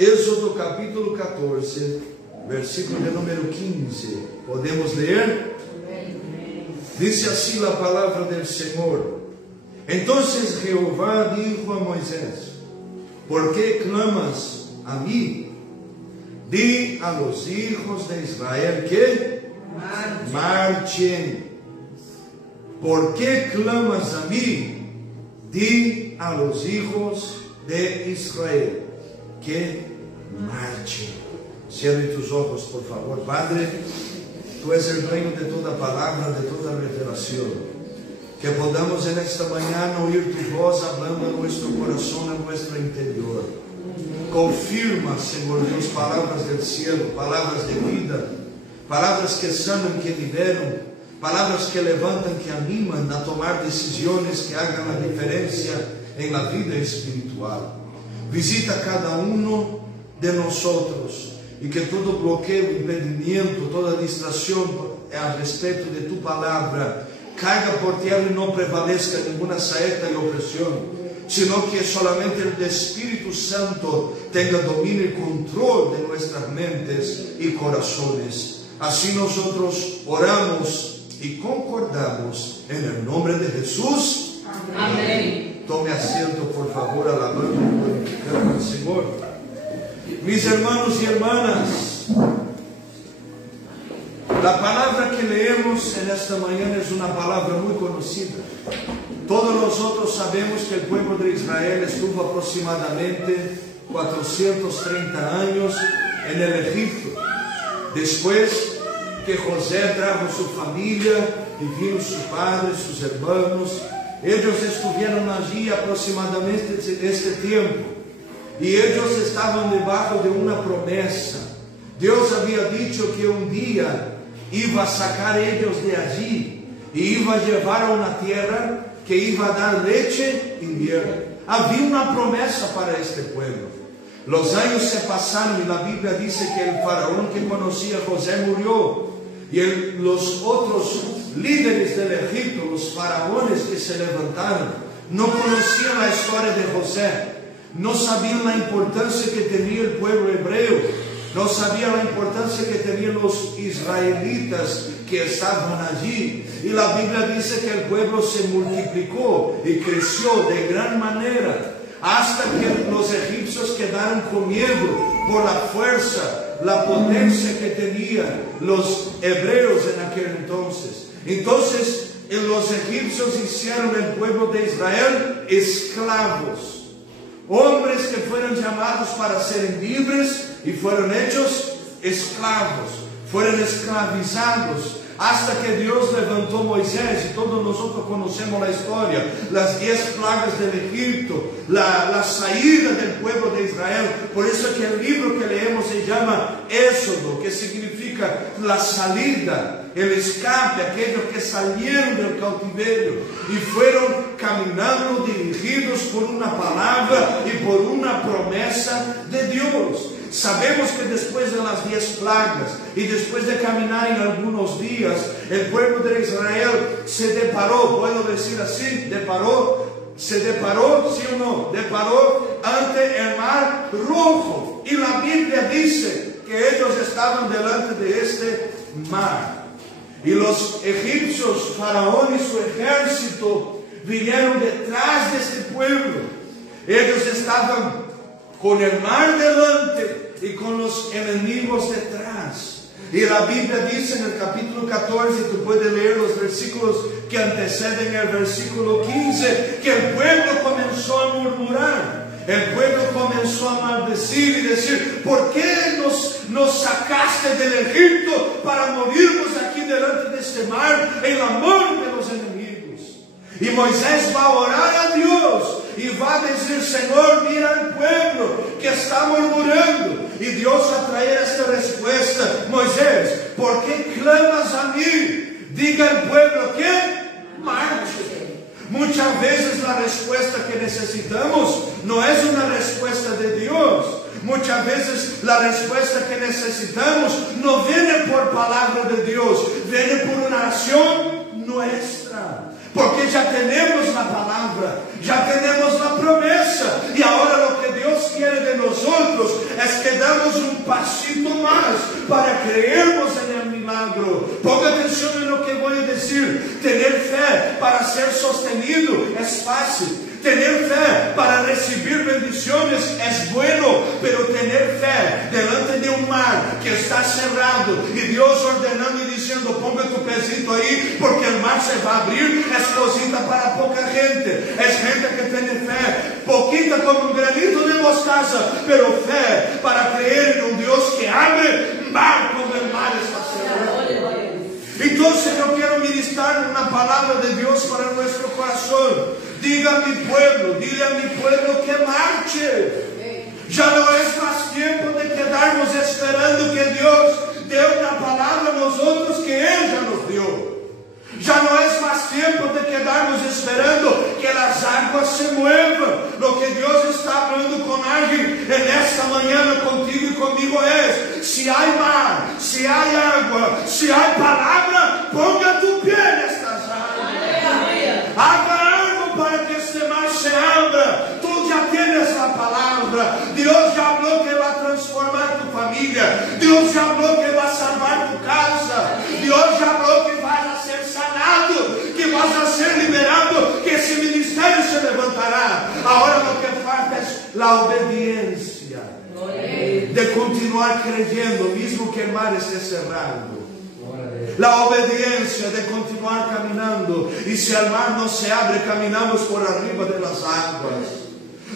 Êxodo capítulo 14, versículo de número 15. ¿Podemos leer? Dice así la palabra del Señor. Entonces Jehová dijo a Moisés: ¿por qué clamas a mí? Di a los hijos de Israel que marchen. ¿Por qué clamas a mí? Di a los hijos de Israel que marchen. Cierre tus ojos, por favor. Padre, tú eres el dueño de toda palabra, de toda revelación. Que podamos en esta mañana oír tu voz hablando a nuestro corazón, a nuestro interior. Confirma, Señor Dios, palabras del cielo, palabras de vida, palabras que sanan, que liberan, palabras que levantan, que animan a tomar decisiones que hagan la diferencia en la vida espiritual. Visita cada uno de nosotros y que todo bloqueo, impedimento, toda distracción al respecto de tu palabra caiga por tierra y no prevalezca ninguna saeta y opresión, sino que solamente el Espíritu Santo tenga dominio y control de nuestras mentes y corazones. Así nosotros oramos y concordamos en el nombre de Jesús. Amén. Tome asiento, por favor, alabando y glorificando al Señor. Mis hermanos y hermanas, la palabra que leemos en esta mañana es una palabra muy conocida. Todos nosotros sabemos que el pueblo de Israel estuvo aproximadamente 430 años en el Egipto. Después que José trajo su familia y vino su padre, sus hermanos, ellos estuvieron allí aproximadamente este tiempo. Y ellos estaban debajo de una promesa. Dios había dicho que un día iba a sacar ellos de allí y iba a llevar a una tierra que iba a dar leche y miel. Había una promesa para este pueblo. Los años se pasaron y la Biblia dice que el faraón que conocía a José murió. Y los otros líderes del Egipto, los faraones que se levantaron, no conocían la historia de José. No sabían la importancia que tenía el pueblo hebreo. No sabían la importancia que tenían los israelitas que estaban allí. Y la Biblia dice que el pueblo se multiplicó y creció de gran manera, hasta que los egipcios quedaron con miedo por la fuerza, la potencia que tenían los hebreos en aquel entonces. Entonces los egipcios hicieron el pueblo de Israel esclavos. Hombres que fueron llamados para ser libres y fueron hechos esclavos, fueron esclavizados, hasta que Dios levantó a Moisés, y todos nosotros conocemos la historia, las 10 plagas del Egipto, la salida del pueblo de Israel. Por eso que el libro que leemos se llama Éxodo, que significa la salida, el escape, aquellos que salieron del cautiverio y fueron caminando dirigidos por una palabra y por una promesa de Dios. Sabemos que después de las 10 plagas y después de caminar en algunos días, el pueblo de Israel se deparó, puedo decir así, se deparó, sí o no, deparó ante el mar rojo. Y la Biblia dice que ellos estaban delante de este mar. Y los egipcios, faraón y su ejército, vinieron detrás de este pueblo. Ellos estaban con el mar delante y con los enemigos detrás. Y la Biblia dice en el capítulo 14, tú puedes leer los versículos que anteceden el versículo 15, que el pueblo comenzó a murmurar. El pueblo comenzó a maldecir y decir: ¿por qué nos sacaste del Egipto para morirnos aquí delante de este mar en la mano de los enemigos? Y Moisés va a orar a Dios y va a decir: Señor, mira al pueblo que está murmurando. Y Dios va a traer esta respuesta: Moisés, ¿por qué clamas a mí? Diga al pueblo que marche. Muchas veces la respuesta que necesitamos no es una respuesta de Dios. Muchas veces la respuesta que necesitamos no viene por palabra de Dios, viene por una acción nuestra. Porque ya tenemos la palabra, ya tenemos la promesa. Y ahora lo que Dios quiere de nosotros es pasito más para creermos en el milagro. Ponga atención en lo que voy a decir. Tener fe para ser sostenido es fácil. Tener fe para recibir bendiciones es bueno, pero tener fe delante de un mar que está cerrado y Dios ordenando y diciendo: ponga tu pecito ahí porque el mar se va a abrir, es cosita para poca gente. Es gente que tiene fe, poquita como un granito de mostaza, pero fe para creer en un Dios que abre mar como el mar está cerrado. Entonces yo quiero ministrar una palabra de Dios para nuestro corazón. Diga a mi pueblo, dile a mi pueblo que marche. Ya no es más tiempo de quedarnos esperando que Dios dé una palabra a nosotros que Él ya nos dio. Ya no es más tiempo de quedarnos esperando que las aguas se muevan. Lo que Dios está hablando con alguien en esta mañana contigo y conmigo es: si hay mar, si hay agua, si hay palabra, ponga tu pie en estas aguas. Haga algo para que este mar se abra. Tú ya tienes la palabra. Dios ya habló que va a transformar tu familia. Dios ya habló que va a salvar tu casa. Dios ya habló que vas a ser sanado, que vas a ser liberado, que ese ministerio se levantará. Ahora lo que falta es la obediencia de continuar creyendo, mismo que el mar esté cerrado. La obediencia de continuar caminando, y si el mar no se abre, caminamos por arriba de las aguas.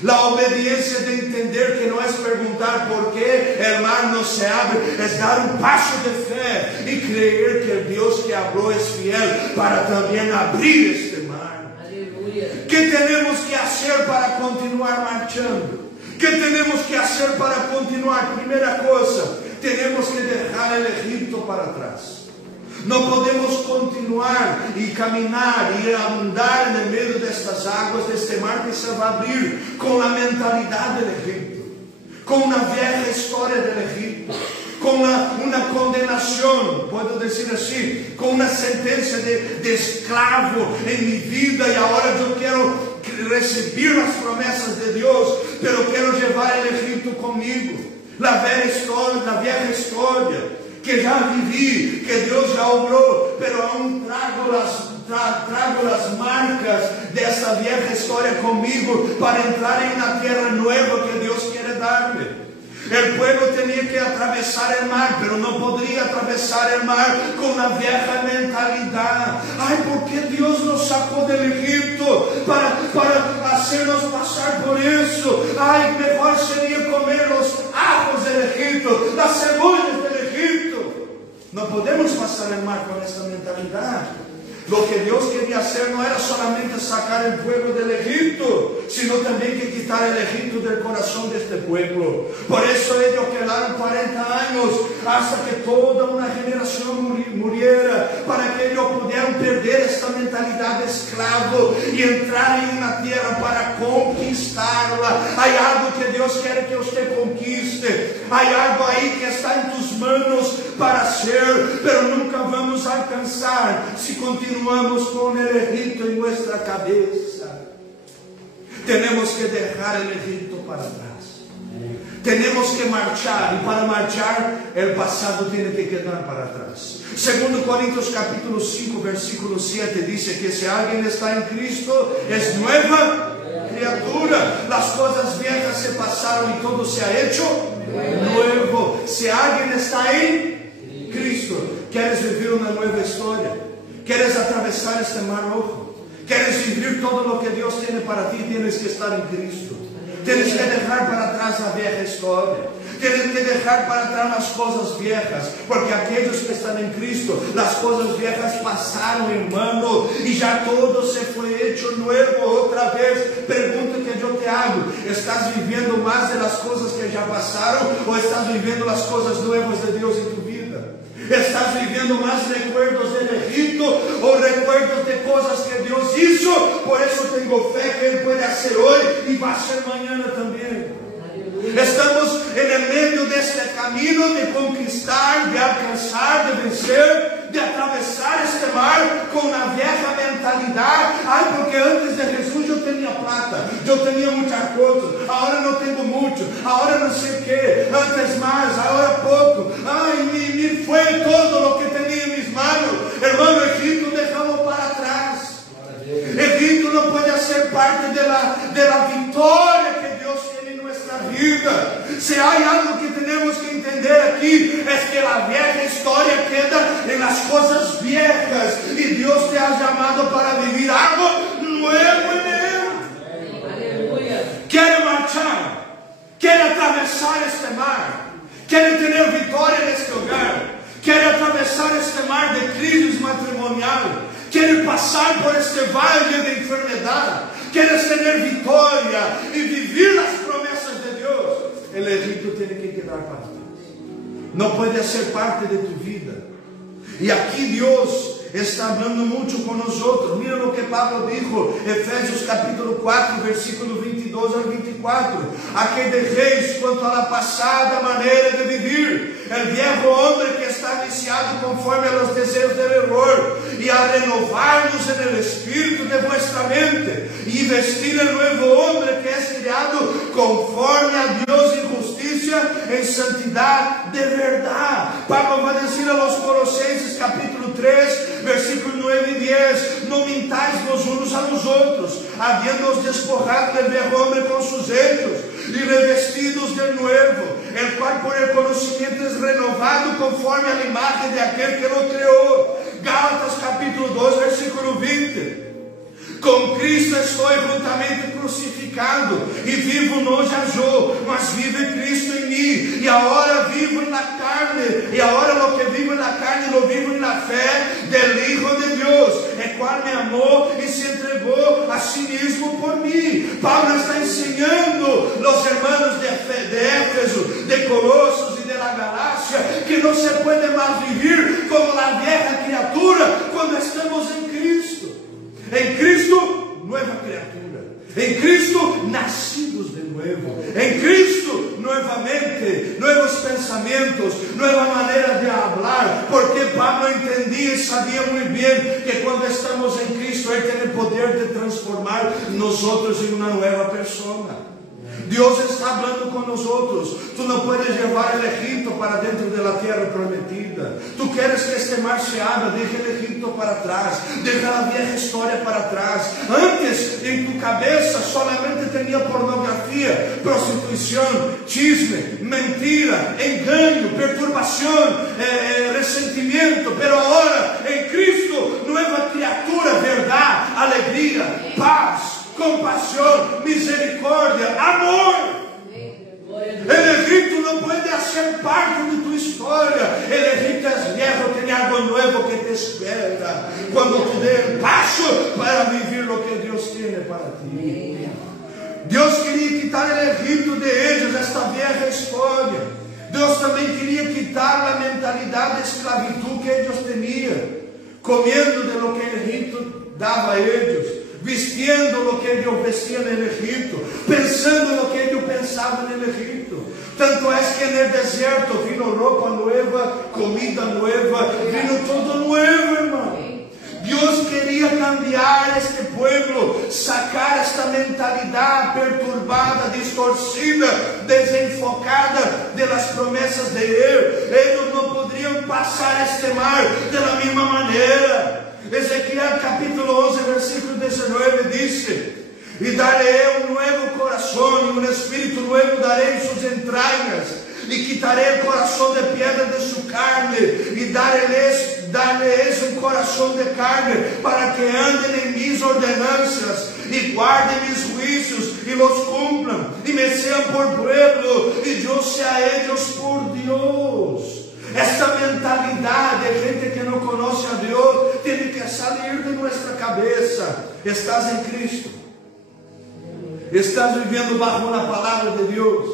La obediencia de entender que no es preguntar por qué el mar no se abre, es dar un paso de fe y creer que el Dios que habló es fiel para también abrir este mar. Aleluya. ¿Qué tenemos que hacer para continuar marchando? ¿Qué tenemos que hacer para continuar? Primera cosa, tenemos que dejar el Egipto para atrás. No podemos continuar y caminar y andar en el medio de estas aguas, de este mar que se va a abrir, con la mentalidad del Egipto, con una vieja historia del Egipto, con una condenación, puedo decir así, con una sentencia de esclavo en mi vida, y ahora yo quiero recibir las promesas de Dios, pero quiero llevar el Egipto conmigo. La vieja historia que ya viví, que Dios ya obró, pero aún trago las marcas de esta vieja historia conmigo para entrar en una tierra nueva que Dios quiere darme. El pueblo tenía que atravesar el mar, pero no podría atravesar el mar con una vieja mentalidad. Ay, ¿por qué Dios nos sacó del Egipto para hacernos pasar por eso? Ay, mejor sería comer los ajos del Egipto, las cebollas del Egipto. No podemos pasar el mar con esta mentalidad. Lo que Dios quería hacer no era solamente sacar el pueblo del Egipto, sino también que quitar el Egipto del corazón de este pueblo. Por eso ellos quedaron 40 años hasta que toda una generación muriera, para que ellos pudieran perder esta mentalidad de esclavo y entrar en una tierra para conquistarla. Hay algo que Dios quiere que usted conquiste. Hay algo ahí que está en tus manos para hacer, pero nunca vamos a alcanzar si continuamos con el Egipto en nuestra cabeza. Tenemos que dejar el Egipto para atrás. Tenemos que marchar, y para marchar el pasado tiene que quedar para atrás. 2 Corintios capítulo 5 versículo 7 dice que si alguien está en Cristo es nueva criatura. Las cosas viejas se pasaron y todo se ha hecho nuevo. Si alguien está en Cristo, ¿quieres vivir una nueva historia? ¿Quieres atravesar este mar rojo? ¿Quieres vivir todo lo que Dios tiene para ti? Tienes que estar en Cristo. Tienes que dejar para atrás la vieja historia. Tienes que dejar para atrás las cosas viejas, porque aquellos que están en Cristo, las cosas viejas pasaron, hermano, y ya todo se fue hecho nuevo otra vez. Pregunta que yo te hago: ¿estás viviendo más de las cosas que ya pasaron, o estás viviendo las cosas nuevas de Dios en tu vida? ¿Estás viviendo más recuerdos del Egipto o recuerdos de cosas que Dios hizo? Por eso tengo fe que Él puede hacer hoy y va a hacer mañana también. Estamos en el medio de este camino de conquistar, de alcanzar, de vencer, de atravesar este mar con una vieja mentalidad. Ay, porque antes de Jesús yo tenía plata, yo tenía muchas cosas, ahora no tengo mucho, ahora no sé qué, antes más, ahora poco. Ay, me fue todo lo que tenía en mis manos. Hermano, Egipto dejamos para atrás. Egipto no puede ser parte de la victoria que Dios tiene en nuestra vida. Si hay algo que tenemos que entender aquí, es que la vieja historia queda en las cosas viejas, y Dios te ha llamado para vivir algo nuevo en Él. Quiere marchar, quiere atravesar este mar, quiere tener victoria en este hogar, quiere atravesar este mar de crisis matrimonial, quiere pasar por este valle de enfermedad, quieres tener victoria y vivir las promesas de Dios. El Egipto tiene que quedar para ti. No puede ser parte de tu vida. Y aquí Dios está hablando mucho con nosotros. Mira lo que Pablo dijo, Efesios capítulo 4, versículo 22 al 24. A que dejéis cuanto a la pasada manera de vivir, el viejo hombre que está viciado conforme a los deseos del error, y a renovarnos en el espíritu de vuestra mente, y vestir el nuevo hombre que es criado conforme a Dios en justicia, en santidad de verdad. Pablo va a decir a los Colosenses capítulo 3, versículos 9 y 10, no mintáis los unos a los otros, habiéndoos despojado del viejo hombre con sus hechos, y revestidos del nuevo, el cual por el conocimiento es renovado conforme a la imagen de aquel que lo creó. Gálatas capítulo 2, versículo 20. Com Cristo estou juntamente crucificado, e vivo no já yo, mas vive Cristo em mim, e agora vivo na carne, e agora lo que vivo na carne lo vivo na fé del Hijo de Deus, el cual me amou e se entregou a si mismo por mim. Paulo está ensinando los hermanos de Éfeso, de Colossos e de la Galácia, que não se puede mais vivir como la vieja criatura quando estamos em Cristo. En Cristo, nueva criatura. En Cristo, nacidos de nuevo. En Cristo, nuevamente, nuevos pensamientos, nueva manera de hablar. Porque Pablo entendía y sabía muy bien que cuando estamos en Cristo, Él tiene el poder de transformar nosotros en una nueva persona. Dios está hablando con nosotros. Tú no puedes llevar el Egipto para dentro de la tierra prometida. Tú quieres que este mar se abra, deja el Egipto para atrás, deja la vieja historia para atrás. Antes en tu cabeza solamente tenía pornografía, prostitución, chisme, mentira, engaño, perturbación, resentimiento. Pero ahora en Cristo, nueva criatura, verdad, alegría, paz, compasión, misericordia, amor. El Egipto no puede hacer parte de tu historia. El Egipto es viejo, tiene algo nuevo que te espera cuando tú des el paso para vivir lo que Dios tiene para ti. Dios quería quitar el Egipto de ellos, esta vieja historia. Dios también quería quitar la mentalidad de esclavitud que ellos tenían, comiendo de lo que el Egipto daba a ellos, vistiendo lo que ellos vestían en el Egipto, pensando lo que ellos pensaban en el Egipto. Tanto es que en el desierto vino ropa nueva, comida nueva, vino todo nuevo, hermano. Dios quería cambiar este pueblo, sacar esta mentalidad perturbada, distorcida, desenfocada de las promesas de Él. Ellos no podrían pasar este mar de la misma manera. Ezequiel capítulo 11, versículo 19 dice: y daré un nuevo corazón, y un espíritu nuevo daré en sus entrañas, y quitaré el corazón de piedra de su carne, y darles un corazón de carne, para que anden en mis ordenanzas, y guarden mis juicios, y los cumplan, y me sean por pueblo, y yo sea ellos por Dios. Esta mentalidad de gente que no conoce a Dios tiene que salir de nuestra cabeza. Estás en Cristo, estás viviendo bajo la palabra de Dios,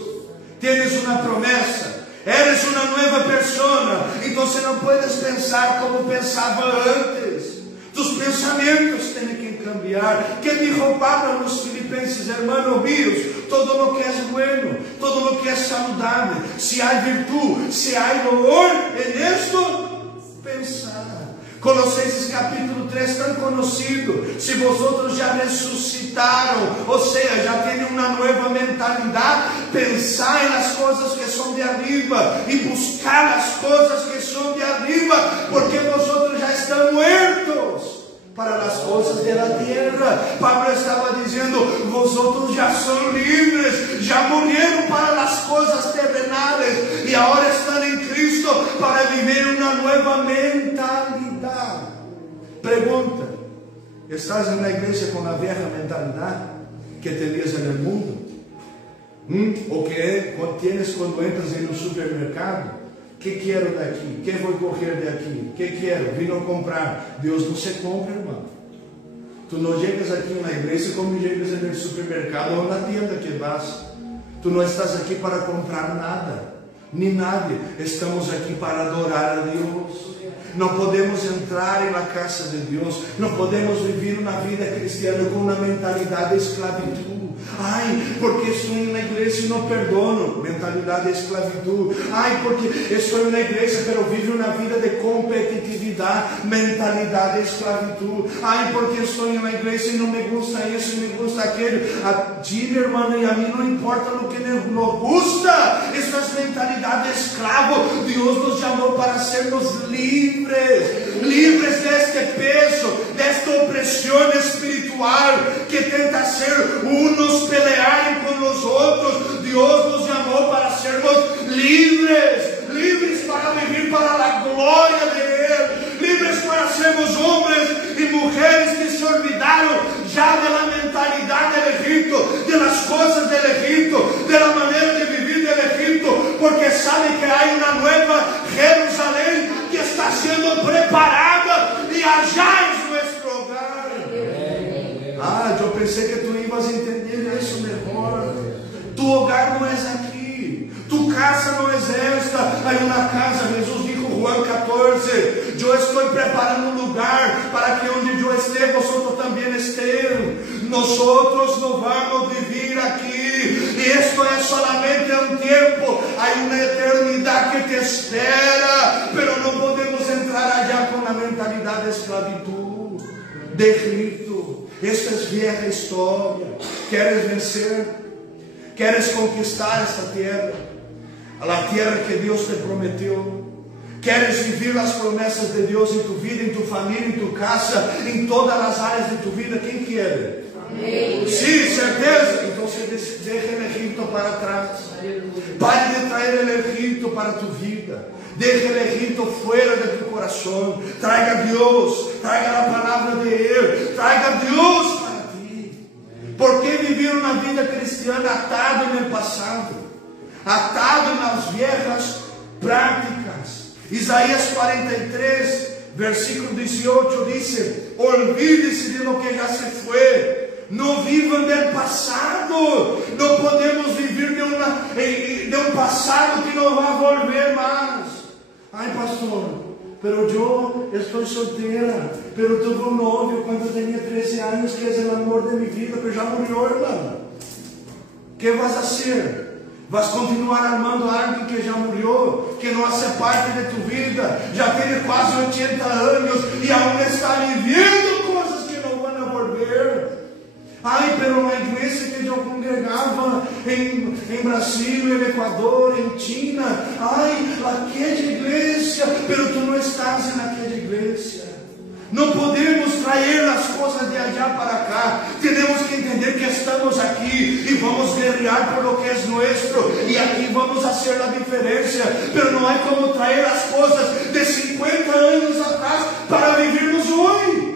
tienes una promesa, eres una nueva persona. Entonces no puedes pensar como pensaba antes. Tus pensamientos tienen que cambiar. ¿Qué dijo Pablo a los filipenses? Hermanos míos, todo lo que es bueno, todo lo que es saludable, si hay virtud, si hay dolor, en esto pensar. Colossenses capítulo 3, tão conhecido. Se vosotros já ressuscitaram, ou seja, já têm uma nova mentalidade, pensai nas coisas que são de arriba e buscar as coisas que são de arriba, porque vosotros já estão muertos para as coisas da terra. Pablo estava dizendo: vosotros já são livres, já morreram para as coisas terrenais e agora estão em Cristo para viver uma nova mentalidade. Pergunta: estás na igreja com a velha mentalidade que tenías no mundo? O que tienes quando entras em um supermercado? Que quero daqui? Que vou correr daqui? Que quero? Vim comprar. Deus não se compra, irmão. Tu não chegas aqui na igreja como chegas no supermercado ou na tienda que vas. Tu não estás aqui para comprar nada, nem nada. Estamos aqui para adorar a Deus. Não podemos entrar na casa de Deus. Não podemos viver uma vida cristiana com uma mentalidade de esclavitud. Ai, porque estou na igreja e não perdono. Mentalidade de esclavitud. Ai, porque estou na igreja, pero vivo uma vida de competitividade. Mentalidade de esclavitud. Ai, porque estou na igreja e não me gusta isso, me gusta aquilo. A ti, minha irmã, e a mim não importa o que nos gusta. Isso é mentalidade de escravo. Deus nos chamou para sermos livres. Livres deste peso, desta opressão espiritual que tenta ser unos pelearem com os outros. Deus nos chamou para sermos livres, livres para viver para a glória de Ele, livres para sermos homens e mulheres que se olvidaram já da mentalidade do Egito, das coisas do Egito, da maneira de viver do Egito, porque sabem que há uma nova Jerusalém que está sendo preparada e allá es nuestro hogar. Ah, eu pensei que tu ibas a entender isso melhor. Tu hogar não é aqui, tu casa não é esta. Há uma casa, Jesus dijo Juan 14: eu estou preparando um lugar para que onde eu esteja, vosotros também estejam. Nós não vamos viver aqui, e isto é solamente um tempo. Há uma eternidade que te espera, pero não podemos entrar allá com a mentalidade de esclavitud, de Egito. Esta é vieja história. Queres vencer? Queres conquistar esta terra? A terra que Deus te prometeu? Queres viver as promessas de Deus em tu vida, em tu família, em tu casa, em todas as áreas de tu vida? Quem quer? Amém. Sim, certeza? Então se deje o Egito para trás. Pare de trazer o Egito para tu vida. Deje o Egito fora de tu coração. Traiga Deus, traiga a palavra de Ele, traiga Deus para ti. Por que viver uma vida cristiana atado no passado, atado nas viejas práticas? Isaías 43, versículo 18 diz: olvide-se de lo que já se foi. Não vivam do passado. Não podemos viver de um passado que não vai volver mais. Ai, pastor, pero eu estou solteira, pero tuve um novio quando eu tinha 13 anos, que é o amor de minha vida, pero já morreu, irmão. Que vas a ser? Vas continuar amando alguém que já morreu, que não faz parte de tu vida, já tem quase 80 anos e ainda está vivendo coisas que não vão volver. Ai, pero na igreja que eu congregava em Brasil, em Equador, em China, ai, aquela igreja, pero tu não estás naquela igreja. Não podemos trazer as coisas de allá para cá. Temos que entender que estamos aqui e vamos guerrear por lo que é nosso, e aqui vamos fazer a diferença. Pero não há como trazer as coisas de 50 anos atrás para vivermos hoje.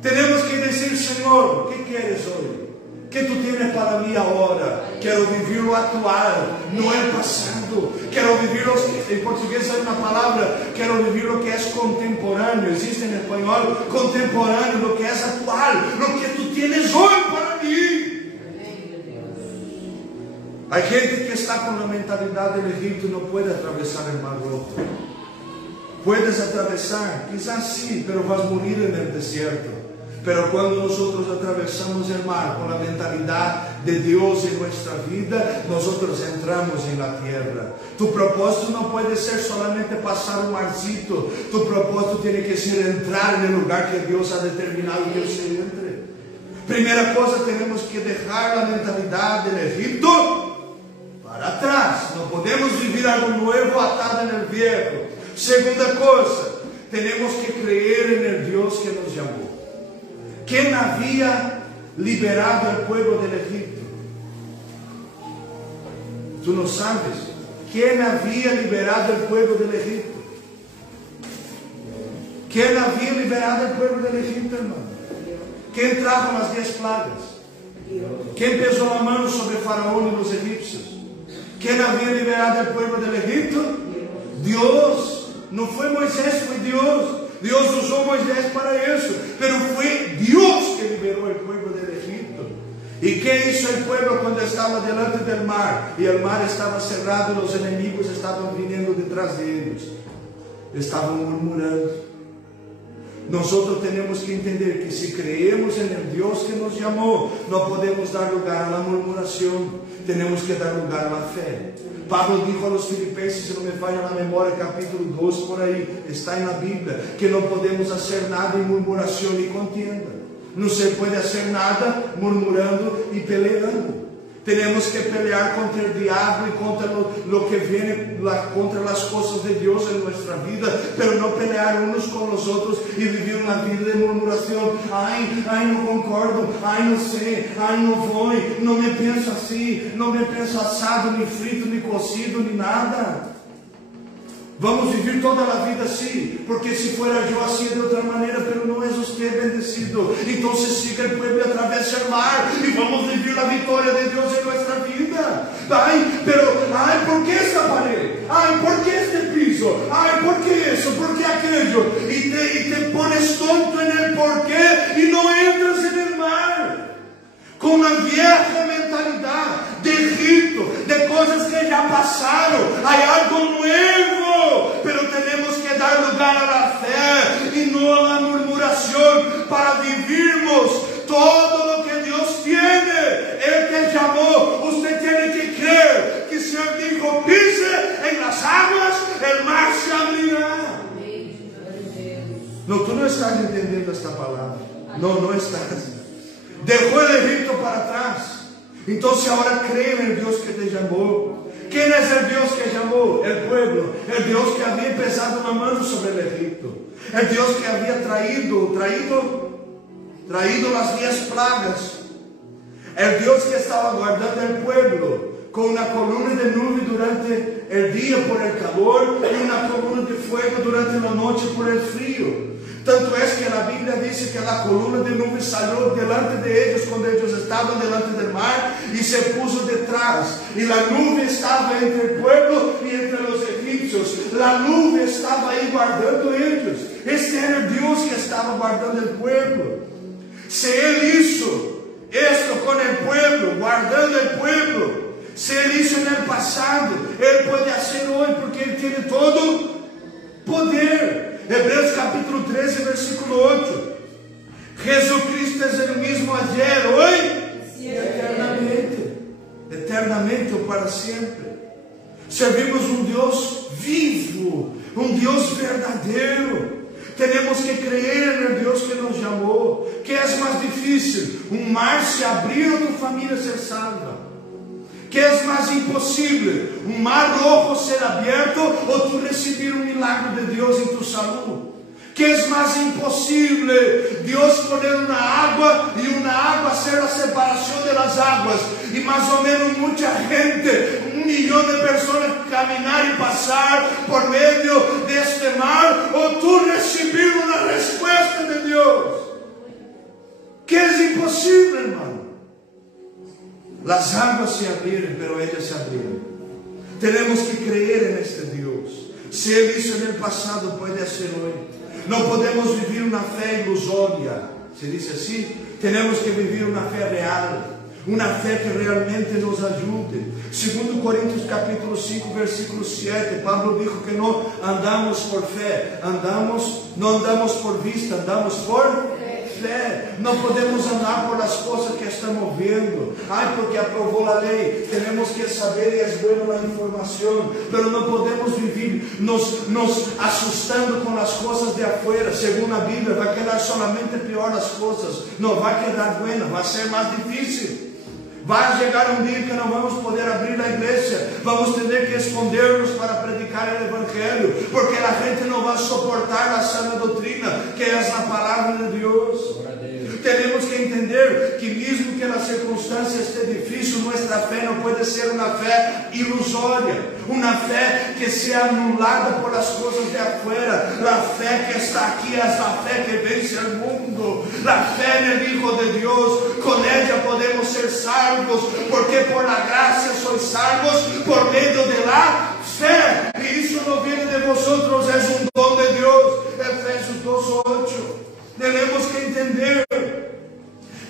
Temos que dizer: Senhor, o que queres hoje? Que tu tienes para mim agora? Quero viver o atual, não é passado. Quero viver, em português há uma palavra, quero viver o que é contemporâneo. Existe em espanhol contemporâneo, o que é atual, o que tu tienes hoje para mim. Há gente que está com a mentalidade do Egito, não pode atravessar o Mar Rojo. Puedes atravessar, quizás sim, pero vas morir no deserto. Pero quando nós atravessamos o mar com a mentalidade de Deus em nossa vida, nós entramos na terra. Tu propósito não pode ser solamente passar um marcito. Tu propósito tem que ser entrar no lugar que Deus ha determinado que eu se entre. Primeira coisa, temos que deixar a mentalidade do Egito para trás. Não podemos viver algo novo atado no viejo. Segunda coisa, temos que crer em Deus que nos chamou. Quem havia liberado o povo do Egito? Tu não sabes? Quem havia liberado o povo do Egito? Quem havia liberado o povo do Egito, irmão? Quem trajo as 10 plagas? Quem pesou a mão sobre Faraó e os egípcios? Quem havia liberado o povo do Egito? Deus. Não foi Moisés, foi Deus. Deus usou Moisés para isso, mas foi Deus que liberou o povo do Egito. E que hizo o povo quando estava delante do mar? E o mar estava cerrado e os inimigos estavam vindo detrás de eles. Estavam murmurando. Nós temos que entender que se creemos em Deus que nos chamou, não podemos dar lugar à murmuração, temos que dar lugar à fé. Pablo dijo a los filipenses, se não me falha na memória, capítulo 2, por aí, está na Bíblia, que não podemos fazer nada em murmuração e contienda. Não se pode fazer nada murmurando e peleando. Temos que pelear contra o diabo e contra o que vem, contra as coisas de Deus em nossa vida, pero não pelear uns com os outros e viver uma vida de murmuração. Ai, não concordo, não sei, não vou, não me penso assim, não me penso assado, nem frito, nem cozido, nem nada. Vamos viver toda a vida assim, porque se for eu assim de outra maneira, pero não é você bendecido. Então se siga o povo e atravesse o mar, e vamos viver a vitória de Deus em nossa vida. ¿Por que esta parede? ¿Por que este piso? ¿Por que isso? ¿Por que aquello? E te pones tonto en el porquê e não entras en el mar. Com a vieja mentalidade de Egito, de coisas que já passaram, há algo novo, pero temos que dar lugar à fé e não à murmuração para vivirmos todo o que Deus tiene. Ele te chamou, você tem que crer que se Ele dijo pise em las águas, o mar se abrirá. Não, tu não estás entendendo esta palavra. Não estás. Deixou o Egito para trás. Então agora creia em Deus que te chamou. Quem é o Deus que chamou? O pueblo. O Deus que havia pesado uma mão sobre o Egito. O Deus que havia traído as 10 plagas. O Deus que estava guardando o pueblo com uma coluna de nuvem durante o dia por el calor e uma coluna de fogo durante a noite por el frio. Tanto é que a Bíblia diz que a coluna de nuvem saiu delante de eles quando eles estavam delante do mar e se puso detrás. E a nuvem estava entre o povo e entre os egípcios. A nuvem estava aí guardando eles. Este era o Deus que estava guardando o povo. Se Ele hizo esto com o povo, guardando o povo, se Ele hizo no passado, Ele pode fazer hoje, porque Ele tem todo poder. Hebreus capítulo 13, versículo 8. Jesucristo é o mesmo ayer, hoje e eternamente. Eternamente ou para sempre. Servimos um Deus vivo, um Deus verdadeiro. Temos que crer no Deus que nos chamou. Que é mais difícil? Um mar se abrir ou tua família ser salva? Que é mais impossível? Um mar rojo ser aberto ou tu receber um milagre de Deus em tua saúde? Que é mais impossível? Deus poner uma água e uma água ser a separação das águas e mais ou menos muita gente, 1 milhão de pessoas caminhar e passar por meio deste mar, ou tu receber uma resposta de Deus? Que é impossível, irmão. As águas se abriram, pero elas se abriram. Temos que crer neste Deus. Se Ele hizo no passado, pode ser hoje. Não podemos viver uma fé ilusória. Se diz assim? Temos que viver uma fé real. Uma fé que realmente nos ajude. 2 Coríntios capítulo 5, versículo 7. Pablo dijo que não andamos por fé. Não andamos por vista, andamos por fé. Não podemos andar por as coisas que estamos vendo. Ai, porque aprovou a lei. Temos que saber e é boa a informação. Mas não podemos viver nos assustando com as coisas de afuera. Segundo a Bíblia, vai quedar solamente pior as coisas. Não vai quedar buena, vai ser mais difícil. Vai chegar um dia que não vamos poder abrir a igreja, vamos ter que esconder-nos para predicar o Evangelho, porque a gente não vai suportar a sana doutrina, que é a palavra de Deus. Temos que entender que mesmo que a circunstância esteja difícil, nossa fé não pode ser uma fé ilusória, uma fé que seja anulada por as coisas de afuera. A fé que está aqui é a fé que vence o mundo, a fé no Hijo de Deus. Com ela podemos ser salvos, porque por la gracia sois salvos por meio de la fé, e isso não vem de vosotros, é um dom de Deus. Efésios 2:8. Temos que entender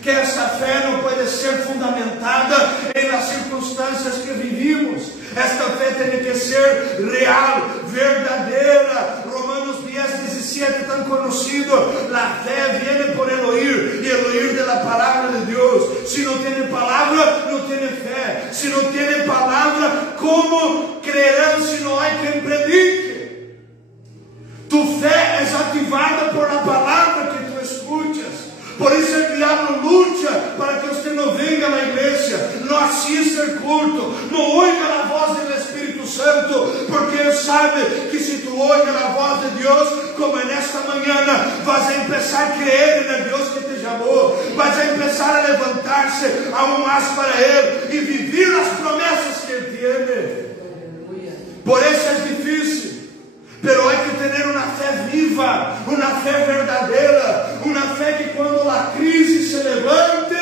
que essa fé não pode ser fundamentada em las circunstâncias que vivimos. Esta fé tem que ser real, verdadeira. Romanos 10:17 tão conhecido. A fé vem por el oír, e el oír de la palavra de Deus. Se não tem palavra, não tem fé. Se não tem palavra, como creerão se não há quem predique? Tu fé é ativada por a palavra que tu escutas. Por isso o diabo luta para que você não venha na igreja, não assista o culto, não oiga a voz do Espírito Santo, porque ele sabe que se tu oiga a voz de Deus, como nesta manhã, vas a começar a crer em Deus que te chamou, vas a começar a levantar-se aún mais para Ele e viver as promessas que Ele tem. Por isso é difícil. Pero hay que tener una fe viva, una fe verdadera, una fe que cuando la crisis se levante,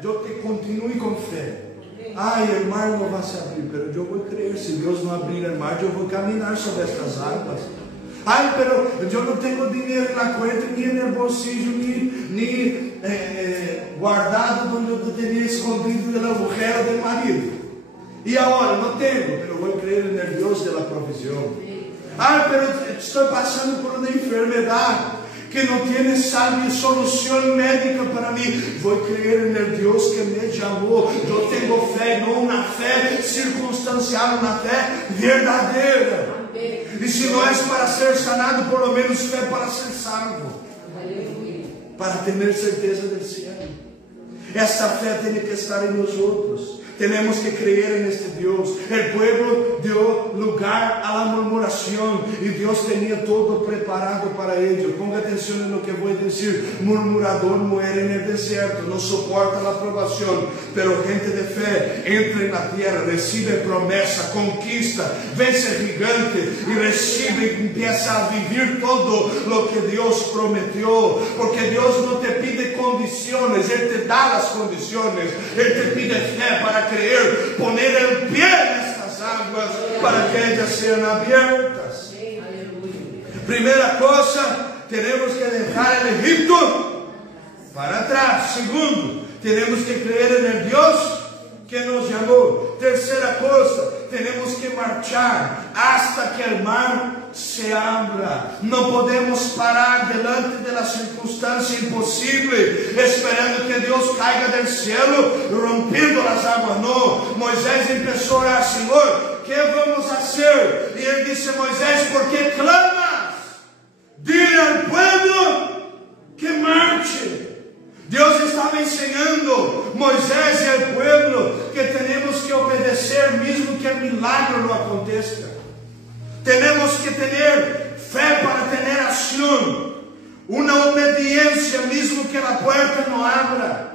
yo te continúe con fe. Ay, el mar no va a se abrir, pero yo voy a creer. Si Dios no abrir el mar, yo voy a caminar sobre estas aguas. Ay, pero yo no tengo dinero en la cuenta, ni en el bolsillo, ni guardado donde yo tenía escondido del agujero del marido. Y ahora no tengo, pero voy a creer en el Dios de la provisión. Ah, pero estou passando por uma enfermidade que não tem sabe solução médica para mim. Vou crer no Deus que me chamou. Eu tenho fé, não uma fé circunstancial, uma fé verdadeira. E se não é para ser sanado, por lo menos fé para ser salvo, para ter certeza do céu. Essa fé tem que estar em nós outros. Temos que creer neste Deus. O pueblo deu lugar à murmuração e Deus tinha todo preparado para ello. Ponga atenção no que vou dizer. Murmurador muere no deserto, não suporta a aprovação, pero gente de fé entra na terra, recebe promessa, conquista, vence gigante e recebe e empieza a viver todo o que Deus prometeu, porque Deus não te pide condições, Ele te dá as condições, Ele te pide fé para creer, poner el pie nestas águas para que ellas sean abiertas. Primeira coisa, temos que deixar o Egipto para trás. Segundo, temos que creer en el Dios que nos chamou. Terceira coisa, temos que marchar hasta que o mar se abra. Não podemos parar delante da circunstância impossível, esperando que Deus caiga do céu, rompendo as águas. Não. Moisés começou a orar: Senhor, que vamos fazer? E ele disse: Moisés, por que clamas? Dile ao povo que marche. Deus estava ensinando Moisés e ao povo que temos que obedecer, mesmo que o milagre não aconteça. Temos que ter fé para ter ação, uma obediência, mesmo que a porta não abra.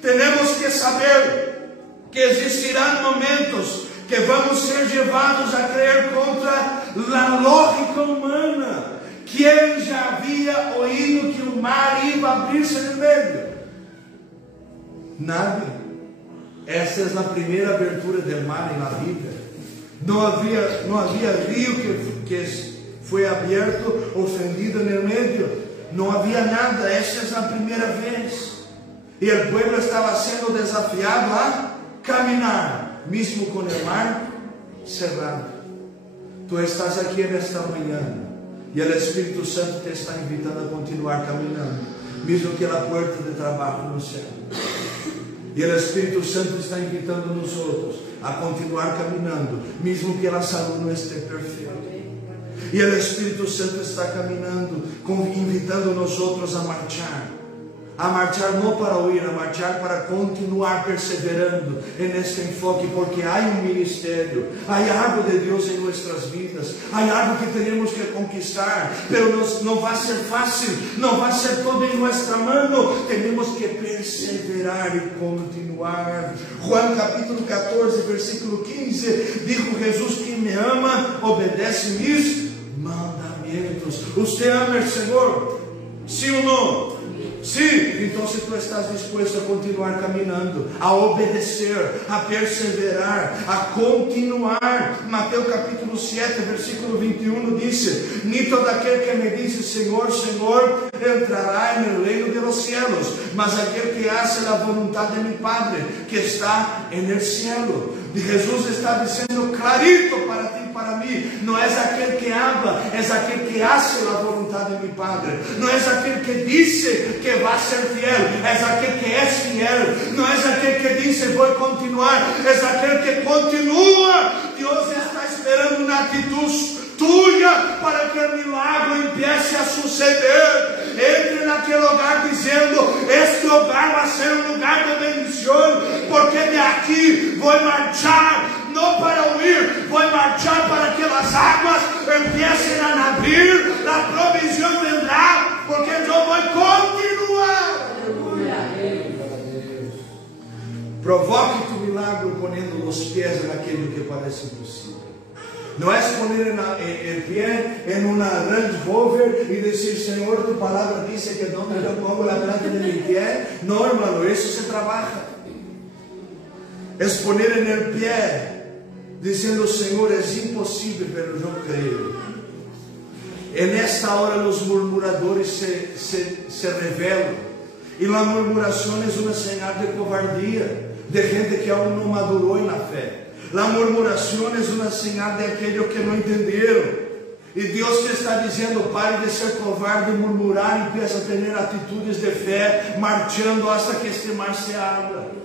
Temos que saber que existirão momentos que vamos ser levados a crer contra a lógica humana. Quem já havia ouído que o mar ia abrir-se no meio? Nadie. Essa é a primeira abertura do mar na Bíblia. Não havia rio que foi aberto, ofendido no meio. Não havia nada. Essa é a primeira vez. E o povo estava sendo desafiado a caminhar, mesmo com o mar cerrado. Tu estás aqui nesta manhã e o Espírito Santo te está invitando a continuar caminhando. mismo que a puerta de trabalho no céu. E o Espírito Santo está invitando nós outros a continuar caminhando, mesmo que a saúde não esteja perfeita. E o Espírito Santo está caminhando, invitando nós outros a marchar não para ouvir, a marchar para continuar perseverando neste enfoque, porque há ministério, há algo de Deus em nossas vidas, há algo que temos que conquistar, mas não vai ser fácil, não vai ser todo em nossa mão, temos que perseverar e continuar. Juan capítulo 14, versículo 15, dijo Jesus: quem me ama, obedece mis mandamentos. Você ama o Senhor? Sim ou não? Sim, então se tu estás disposto a continuar caminhando, a obedecer, a perseverar, a continuar. Mateus capítulo 7, versículo 21 diz: nem todo aquele que me diz Senhor, Senhor, entrará no reino de los cielos, mas aquele que hace a vontade de mi Padre que está no cielo. E Jesus está dizendo clarito para ti e para mim: não é aquele que ama, é aquele que hace a vontade de mi Padre. Não é aquele que diz que vai ser fiel, é aquele que é fiel. Não é aquele que diz vou continuar, é aquele que continua. Deus está esperando uma atitude tuya para que o milagre empiece a suceder. Entre naquele lugar dizendo: este lugar vai ser um lugar de bendição, porque de aqui vou marchar, não para huir, vou marchar para que as águas empiecem a abrir, a provisão vendrá, porque eu vou continuar. Provoque tu milagre ponendo os pés naquilo que parece impossível. Não é poner em pé em uma Range Rover e dizer: Senhor, tu palavra diz que donde eu pongo a delante de mi pé. Não, hermano, isso se trabalha. É poner em el pé, dizendo: Senhor, é impossível, pero eu creio. E nesta hora os murmuradores se revelam. E a murmuração é uma señal de covardia, de gente que aún não madurou na fé. La murmuração é uma señal de aquellos que não entenderam. E Deus te está dizendo: pare de ser covarde e murmurar, e empieza a ter atitudes de fé, marchando hasta que este mar se abra.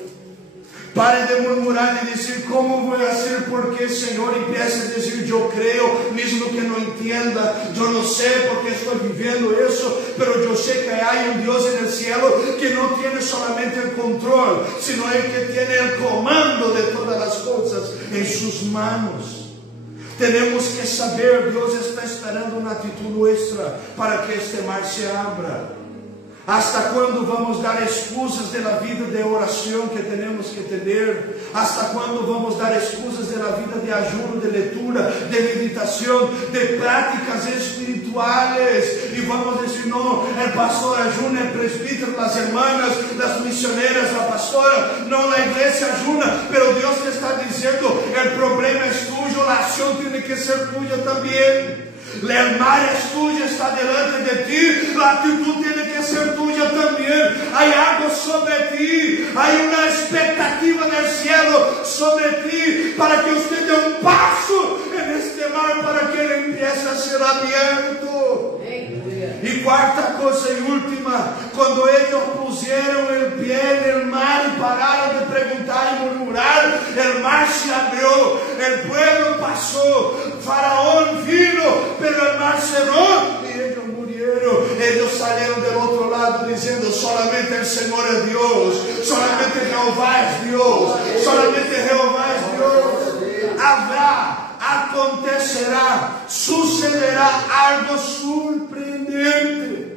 Pare de murmurar e dizer: como vou ser? Porque Senhor, empiece a dizer: eu creio, mesmo que não entenda, eu não sei porque estou vivendo isso, mas eu sei que há um Deus no cielo que não tem solamente o controle, sino que tem o comando de todas as coisas em suas mãos. Temos que saber, Deus está esperando uma atitude extra para que este mar se abra. ¿Hasta quando vamos dar excusas da vida de oração que temos que ter? ¿Hasta quando vamos dar excusas da vida de ajuno, de leitura, de meditação, de práticas espirituais? E vamos dizer: não, o pastor ajuna, o presbítero, as hermanas, as missioneras, a pastora, não, a igreja ajuna, pero Deus te está dizendo: o problema é tuyo, a ação tem que ser tuya também. O mar é tuyo, está delante de ti, a atitude tem que ser tuya também. Há algo sobre ti, há uma expectativa do cielo sobre ti, para que você dê passo neste mar, para que ele empiece a ser aberto. E quarta coisa e última, quando eles puseram o pé no mar e pararam de perguntar e murmurar, o mar se abriu, o pueblo passou, Faraó vino, pero o mar cerrou e eles murieron. Eles saíram do outro lado dizendo: solamente o Senhor é Deus, solamente Jeová é Deus, solamente Jeová é Deus. Habrá, acontecerá, sucederá algo surpreendente.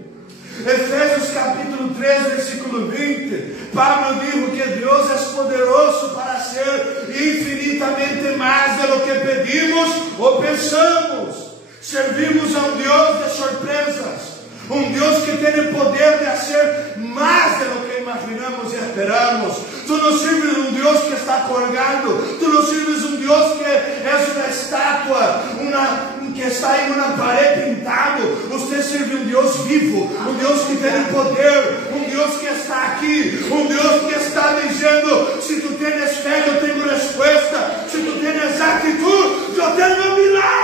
Efésios capítulo 3, versículo 20, Pablo dijo que Deus é poderoso para ser infinitamente mais do que pedimos ou pensamos. Servimos a Deus de surpresas, Deus que tem o poder de fazer mais do que imaginamos e esperamos. Tu não sirves Deus que está colgado, tu não sirves Deus que é uma estátua, que está em uma parede pintado. Você serve Deus vivo, Deus que tem poder, Deus que está aqui, Deus que está dizendo: se tu tens fé, eu tenho resposta, se tu tens atitude, eu tenho um milagre.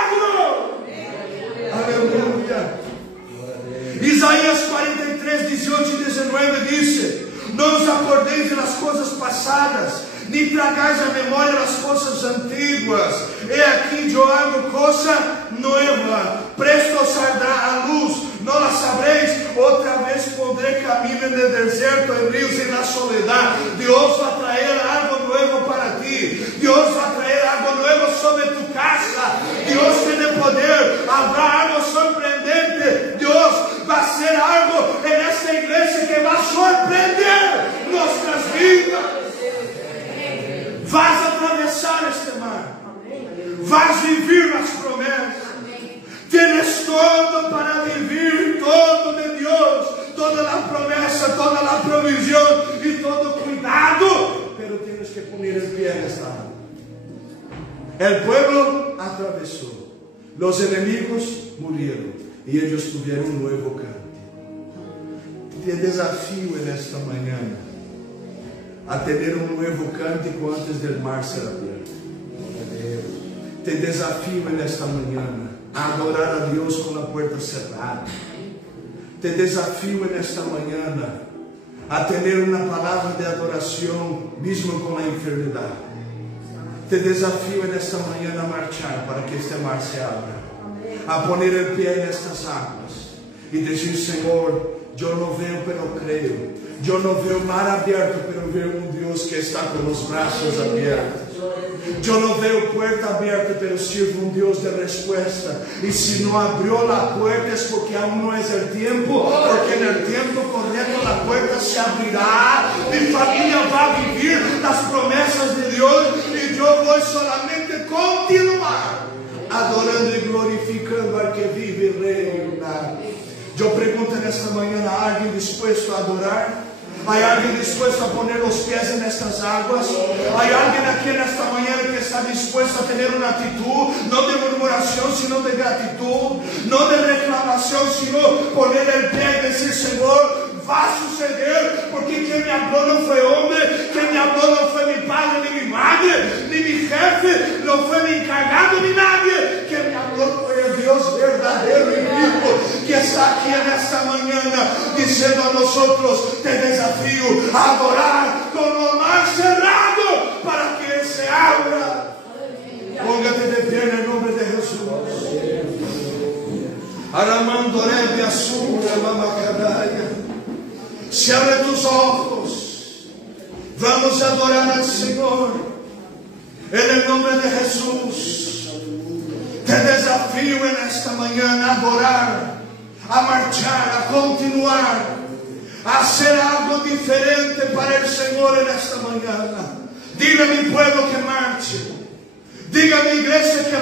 Aleluia. Isaías 43, 18 e cosa nueva, presto saldrá a luz, no la sabréis, otra vez pondré camino en el desierto, en ríos en la soledad. Dios va a traer algo nuevo para ti, Dios va a traer algo nuevo sobre tu casa, Dios tiene poder, habrá algo sorprendente, Dios va a hacer algo en esta iglesia que va a sorprender nuestras vidas. Vas a atravesar este mar, vas a vivir las promesas. Tienes todo para vivir, todo de Dios, toda la promesa, toda la provisión y todo cuidado, pero tienes que poner el pie en esta área. El pueblo atravesó, los enemigos murieron y ellos tuvieron un nuevo cántico. Te desafío en esta mañana a tener un nuevo cántico antes del mar ser abierto. Te desafío en esta mañana a adorar a Dios con la puerta cerrada. Te desafío en esta mañana a tener una palabra de adoración mismo con la enfermedad. Te desafío en esta mañana a marchar para que este mar se abra, a poner el pie en estas aguas y decir: Señor, yo no veo pero creo, yo no veo mar abierto pero veo un Dios que está con los brazos abiertos. Yo no veo puerta abierta, pero sirvo un Dios de respuesta. Y si no abrió la puerta es porque aún no es el tiempo, porque en el tiempo correcto la puerta se abrirá. Mi familia va a vivir las promesas de Dios y yo voy solamente a continuar adorando y glorificando al que vive y reina. Yo pregunto en esta mañana: ¿hay alguien dispuesto a adorar? ¿Hay alguien dispuesto a poner los pies en estas aguas? ¿Hay alguien aquí en esta mañana que está dispuesto a tener una actitud, no de murmuración, sino de gratitud, no de reclamación, sino poner el pie y decir: Señor, va a suceder, porque quien me habló no fue hombre, quien me habló no fue mi padre, ni mi madre, ni mi jefe, no fue mi encargado, ni nadie. Quien me habló fue el Dios verdadero y vivo, que está aquí en esta mañana, diciendo a nosotros: te desafío a adorar con lo más cerrado para que Él se abra. Póngate de pie en el nombre de Jesús. Aramandorebe Asura Mamacadaya. Cierra tus ojos. Vamos a adorar al Señor en el nombre de Jesús. Te desafío en esta mañana a adorar, a marchar, a continuar, a hacer algo diferente para el Señor en esta mañana. Diga a mi pueblo que marche. Diga a mi iglesia que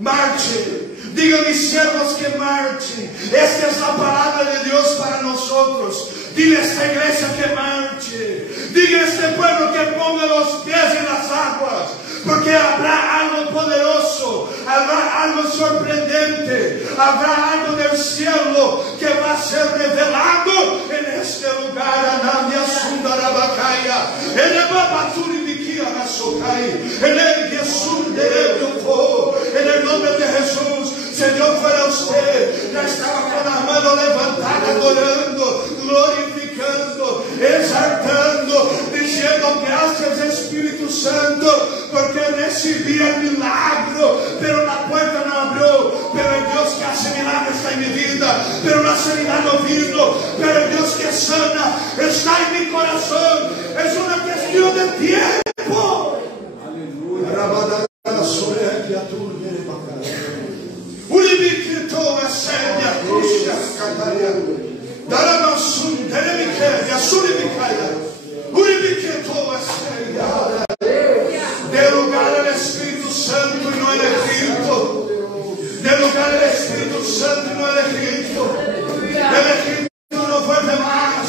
marche. Diga a mis siervos que marchen. Esta es la palabra de Dios para nosotros. Dile a esta iglesia que marche. Diga a este pueblo que ponga los pies en las aguas. Porque habrá algo poderoso, habrá algo sorprendente, habrá algo del cielo que va a ser revelado en este lugar. Anamia Sundarabakaya, en el nombre de Jesús. Señor, fuera usted, ya estaba con la mano levantada, adorando, glorificando, exaltando, diciendo gracias Espíritu Santo, porque recibí el milagro, pero la puerta no abrió. Pero el Dios que hace milagros está en mi vida, pero la sanidad no vino, pero el Dios que sana está en mi corazón. Es una cuestión de tiempo. Aleluya. Dê lugar al Espíritu Santo y no al Egipto. Dê lugar al Espíritu Santo y no al Egipto. El Egipto no vuelve más.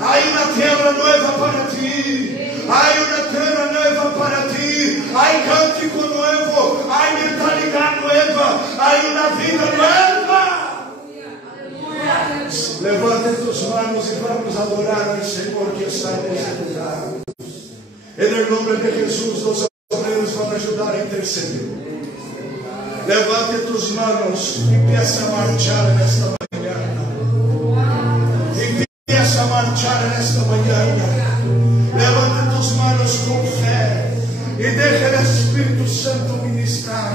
Hay una tierra nueva para ti. Hay una tierra nueva para ti. Hay cántico nuevo. Hay mentalidad nueva. Hay una vida nueva. Levante tus manos y vamos a adorar al Señor que está en este lugar. En el nombre de Jesús, los obreros van a ayudar a interceder. Levante tus manos y empieza a marchar en esta mañana. Empieza a marchar en esta mañana. Levante tus manos con fe y deja el Espíritu Santo ministrar.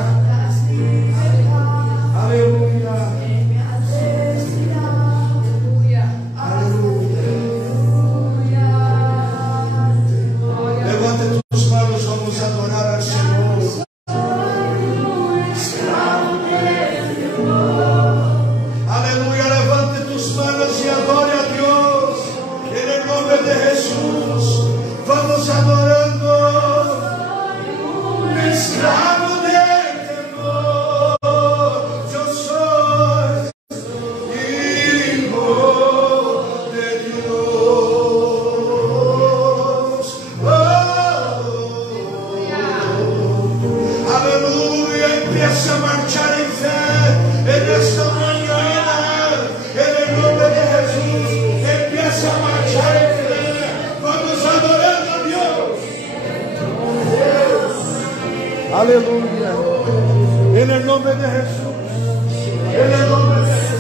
Empieza a marchar en fe en esta mañana, en el nombre de Jesús. Empieza a marchar en fe. Vamos adorando a Dios. Aleluya. En el nombre de Jesús. En el nombre de Jesús.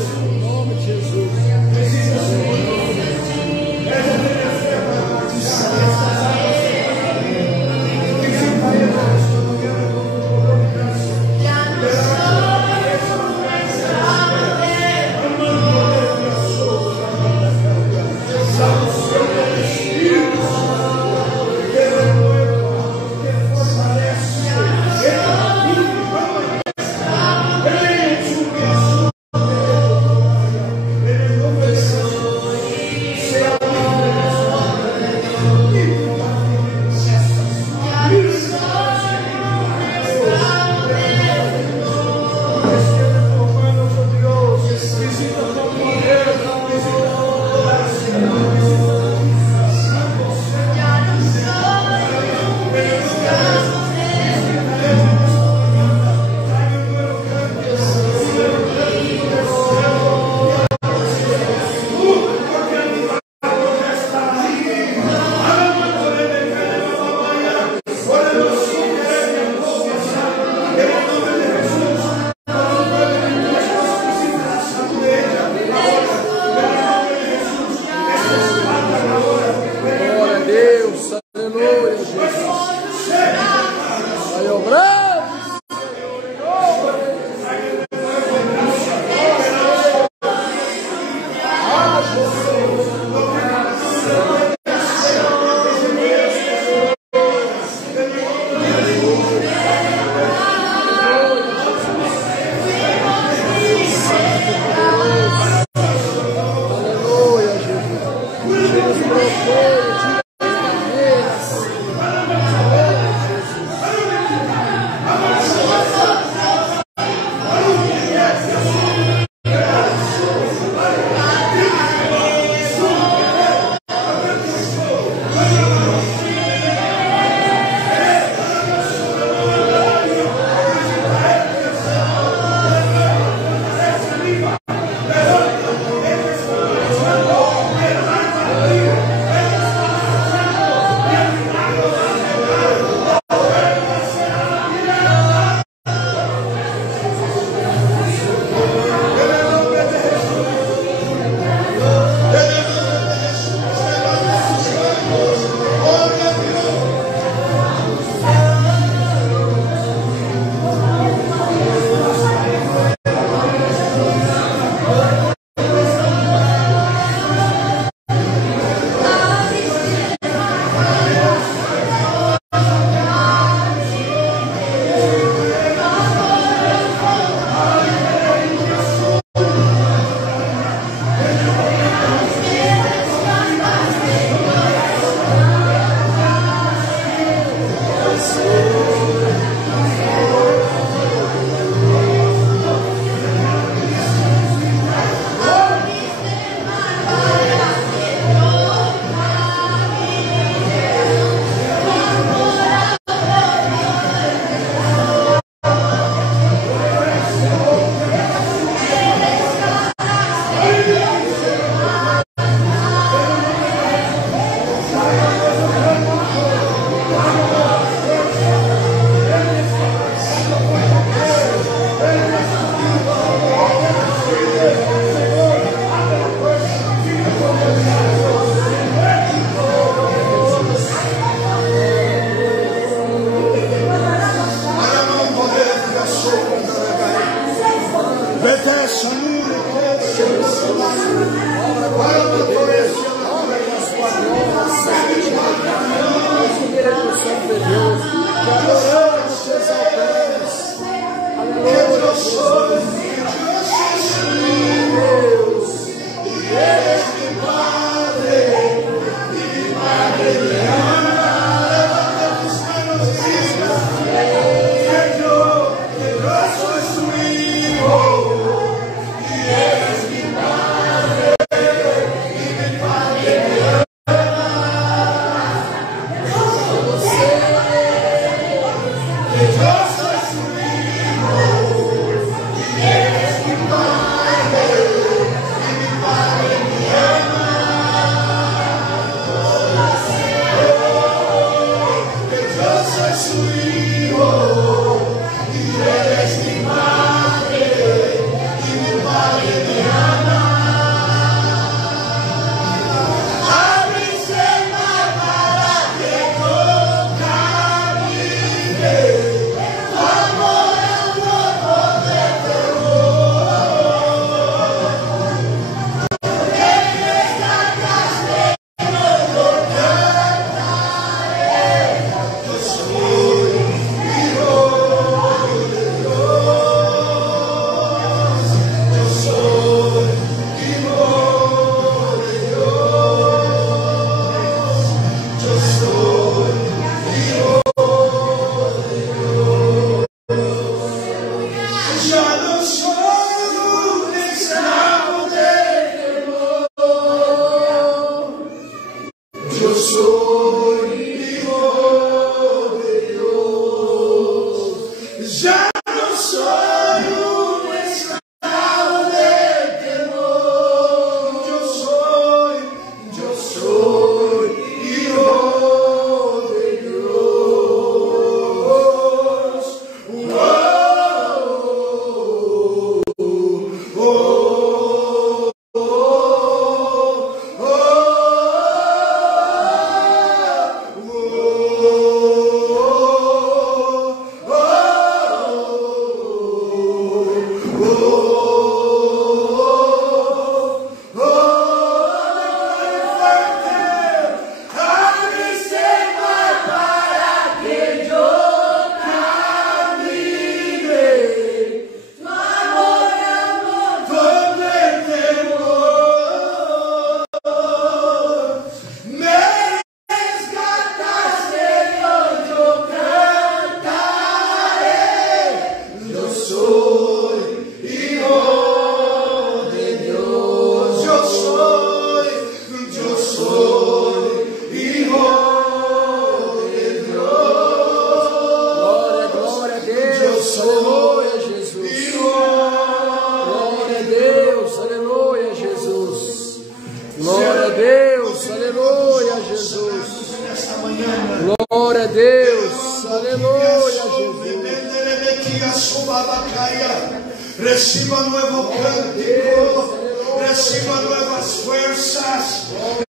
Reciba nuevo cántico, reciba nuevas fuerzas,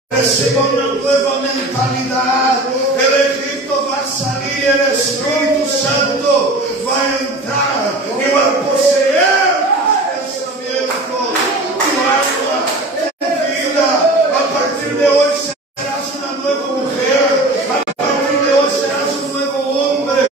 reciba una nueva mentalidad. El Egipto va a salir, el Espíritu Santo va a entrar y va a poseer tus pensamientos, tu alma, tu vida. A partir de hoy serás una nueva mujer, a partir de hoy serás un nuevo hombre.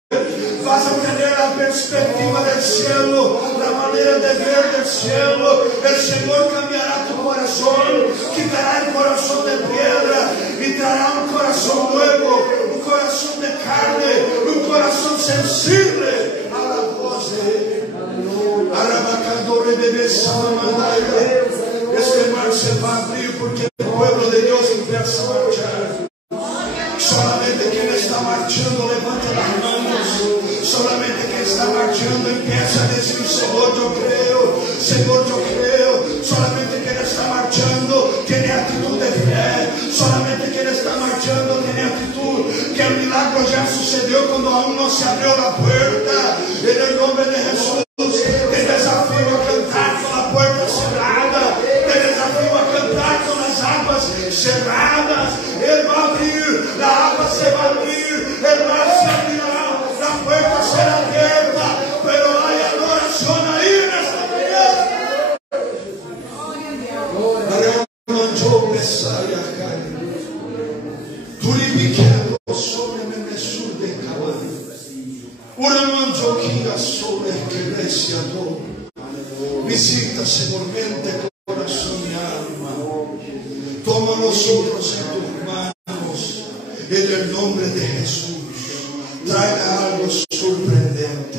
Vas a tener la perspectiva del cielo, la manera de ver del cielo. El Señor cambiará tu corazón, quitará el corazón de piedra y traerá un corazón nuevo, un corazón de carne, un corazón sensible a la voz de Él. Este mar se va a abrir porque el pueblo de Dios empieza a marchar. Solamente quien está marchando levanta las manos. Solamente quien está marchando empieza a decir: Señor, yo creo, Señor, yo creo. Solamente quien está marchando tiene actitud de fe. Solamente quien está marchando tiene actitud que el milagro ya sucedió cuando aún no se abrió la puerta. En el nombre de Jesús, te desafío a cantar con la puerta cerrada. Te desafío a cantar con las aguas cerradas. Él va a abrir, la agua se va a abrir, el mar se abrirá, la puerta será abierta, pero hay adoración ahí en esta mañana. Visita, Señor, mente, corazón y alma. Toma nosotros en tus manos, en el nombre de Jesús. Traiga algo sorprendente,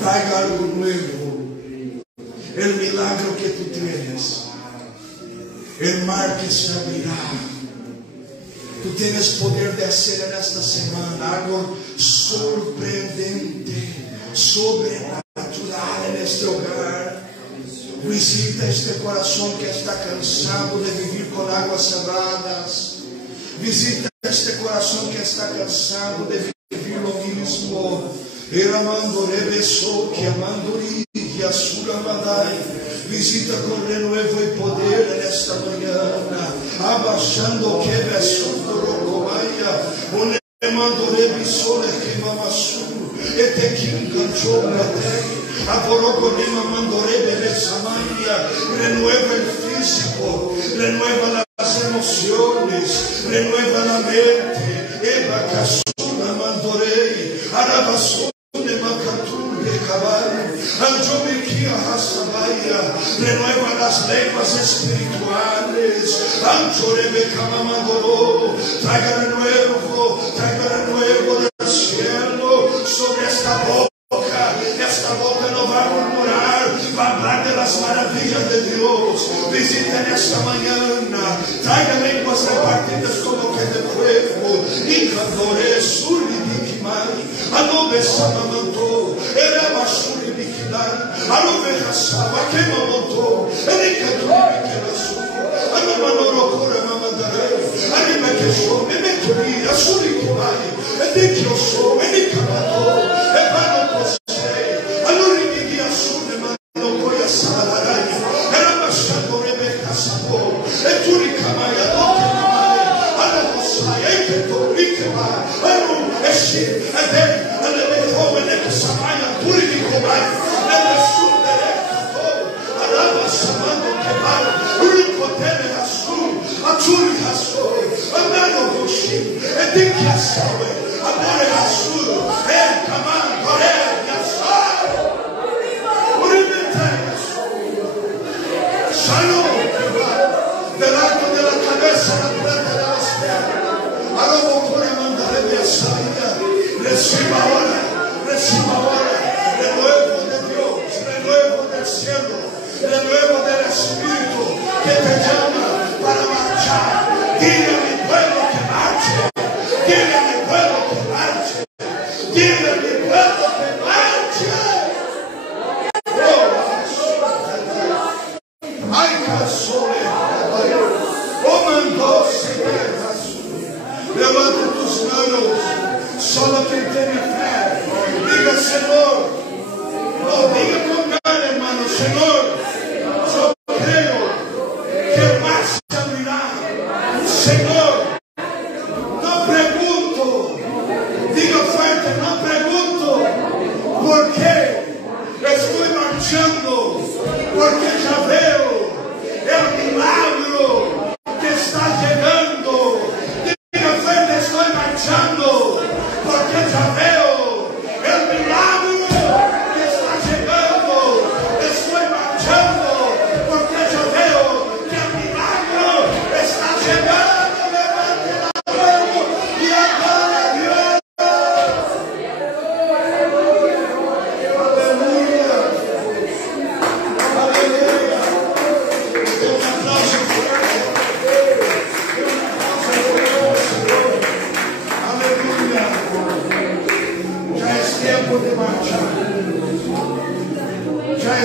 traiga algo nuevo, el milagro que tú tienes, el mar que se abrirá. Tú tienes poder de hacer en esta semana algo sorprendente, sobrenatural en este hogar. Visita este corazón que está cansado de vivir con aguas cerradas. Visita este corazón que está cansado de vivir lo mismo. Visita con renuevo y poder en esta mañana. Abashando que besundo rocobaya. Mandore bisole que mamasu. Ete kim canchó mate. Aporocolima mandore bebe samaya. Renueva el físico. Renueva las emociones. Renueva la mente. Eva casuna mandorei. Arabasu de macatur de caballo. Anjomiquia hasabaya. Renueva las lenguas espirituales. Anchorebeca mamandoro. Traiga renuevo del cielo sobre esta boca. Esta boca no va a murmurar, va a hablar de las maravillas de Dios. Visita en esta mañana, traiga lenguas repartidas como que de fuego. Incandore suribikimai, anobe samamanto, ereba suribikidai, anobe hasaba kemamanto, erikaduribikelasu, anomanorokura mamandarei, animekesho, memeturi, asurikimai, edikyoso, enikamato,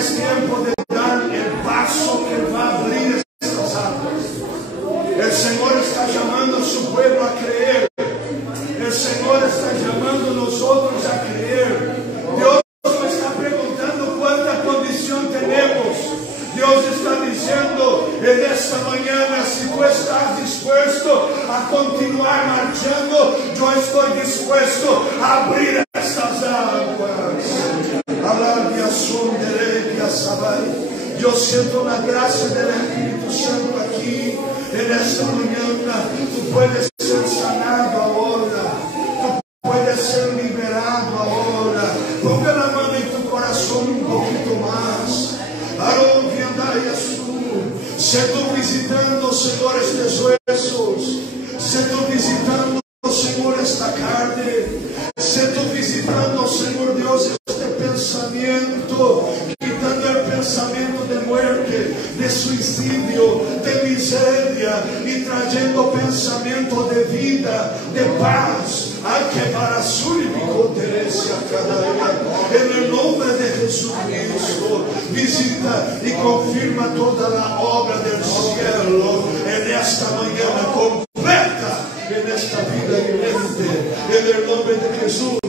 es tiempo de dar el paso que va a abrir estas aguas. El Señor está llamando a su pueblo a creer. El Señor está llamando a nosotros a creer. Dios no está preguntando cuánta condición tenemos. Dios está diciendo en esta mañana, si tú estás dispuesto a continuar marchando, yo estoy dispuesto a abrir estas aguas. Hablar de azul, de sabai. Yo siento la gracia del Espíritu Santo aquí en esta mañana. Tú puedes ser sanado ahora. Tú puedes ser liberado ahora. Ponga la mano en tu corazón un poquito más. Se tú visitando, Señor, estos huesos. Se tú visitando, Señor, esta carne. Se tú visitando, Señor Dios, este pensamiento. Quitando el pensamiento de muerte, de suicidio, de miseria. Y trayendo pensamiento de vida, de paz. Hay que para su Teresa cada día. En el nombre de Jesucristo, visita y confirma toda la obra del cielo en esta mañana completa, en esta vida viviente, en el nombre de Jesús.